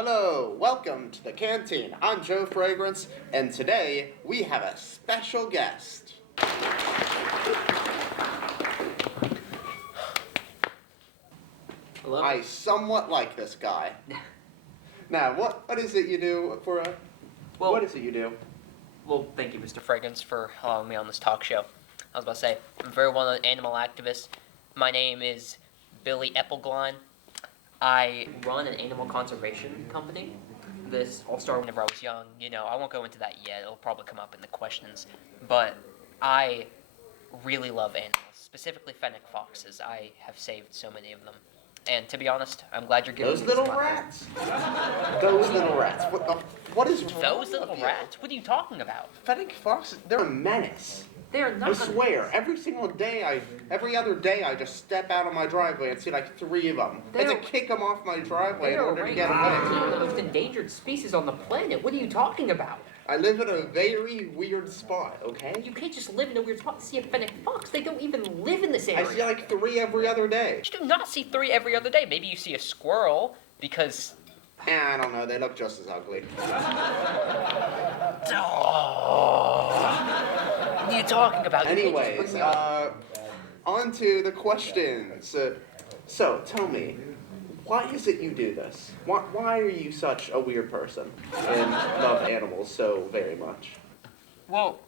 Hello, welcome to the canteen. I'm Joe Fragrance, and today we have a special guest. Hello? I somewhat like this guy. Now, what is it you do for a... what is it you do? Well, thank you, Mr. Fragrance, for allowing me on this talk show. I was about to say, I'm a very well-known animal activist. My name is Billy Eppelglein. I run an animal conservation company. This all started whenever I was young. You know, I won't go into that yet. It'll probably come up in the questions. But I really love animals, specifically fennec foxes. I have saved so many of them. And to be honest, I'm glad you're giving Those me little this rats? Those little rats. What is wrong Those little with you? rats? What are you talking about? Fennec foxes, they're a menace. They're not. I swear, every other day I just step out on my driveway and see like 3 of them. I have to kick them off my driveway in order to get away. They're the most endangered species on the planet. What are you talking about? I live in a very weird spot, okay? You can't just live in a weird spot and see a fennec fox. They don't even live in this I area. see like 3 every other day. You do not see 3 every other day. Maybe you see a squirrel because... I don't know, they look just as ugly. Oh. What are you talking about? Anyways, on to the questions. So, tell me, why is it you do this? Why are you such a weird person and love animals so very much? Well,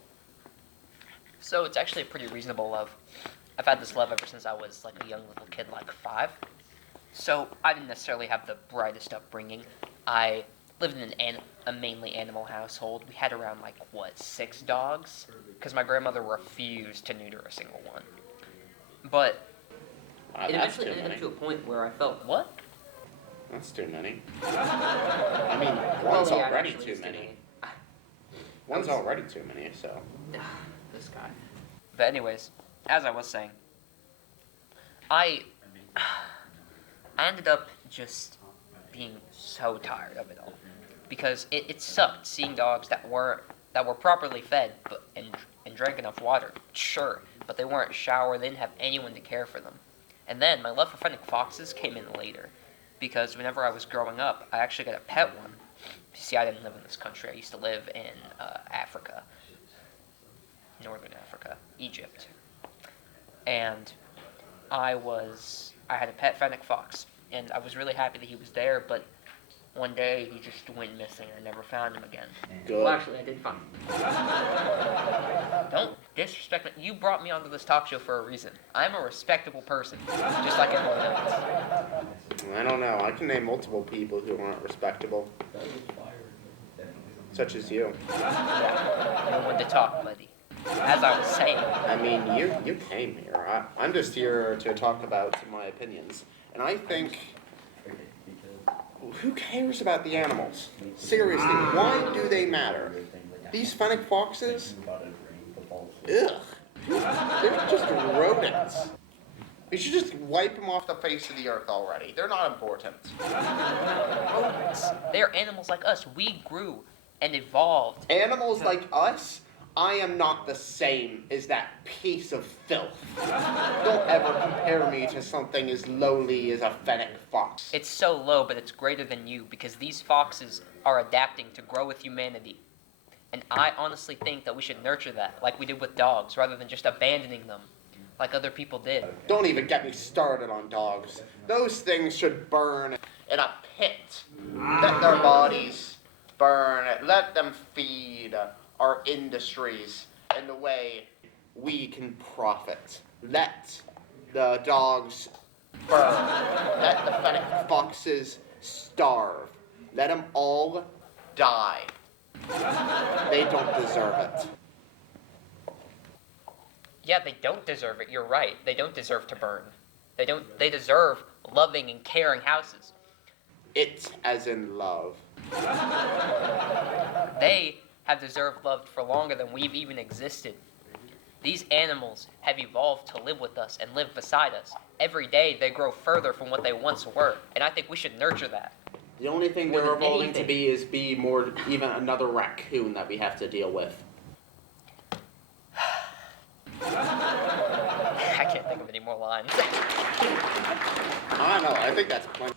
so it's actually a pretty reasonable love. I've had this love ever since I was like a young little kid, like 5. So I didn't necessarily have the brightest upbringing. I lived in a mainly animal household. We had around 6 dogs, because my grandmother refused to neuter a single one. But it eventually ended up to a point where I felt, what? That's too many. I mean, one's already too many. One's already too many, so. This guy. But anyways, as I was saying, I ended up just being so tired of it all, because it sucked seeing dogs that were properly fed and drank enough water, sure, but they weren't showered. They didn't have anyone to care for them. And then my love for fennec foxes came in later, because whenever I was growing up, I actually got a pet one. You see, I didn't live in this country. I used to live in Africa, northern Africa, Egypt, and I had a pet fennec fox. And I was really happy that he was there, but one day he just went missing and I never found him again. Good. Well, actually, I did find him. Don't disrespect me. You brought me onto this talk show for a reason. I'm a respectable person, just like everyone else. I don't know. I can name multiple people who aren't respectable. Such as you. Yeah, no one to talk, buddy. As I was saying. I mean, you came here. I'm just here to talk about my opinions. And I think, who cares about the animals? Seriously, why do they matter? These fennec foxes? Ugh. They're just rodents. We should just wipe them off the face of the earth already. They're not important. Rodents. They're animals like us. We grew and evolved. Animals like us? I am not the same as that piece of filth. Don't ever compare me to something as lowly as a fennec fox. It's so low, but it's greater than you, because these foxes are adapting to grow with humanity. And I honestly think that we should nurture that, like we did with dogs, rather than just abandoning them, like other people did. Don't even get me started on dogs. Those things should burn in a pit. Let their bodies burn. Let them feed our industries in the way we can profit. Let the dogs burn. Let the fennec foxes starve. Let them all die. They don't deserve it. Yeah, they don't deserve it, you're right. They don't deserve to burn. They deserve loving and caring houses. It as in love. They have deserved love for longer than we've even existed. These animals have evolved to live with us and live beside us. Every day they grow further from what they once were, and I think we should nurture that. The only thing More they're than evolving to anything. be more even another raccoon that we have to deal with. I can't think of any more lines. I don't know, I think that's plenty.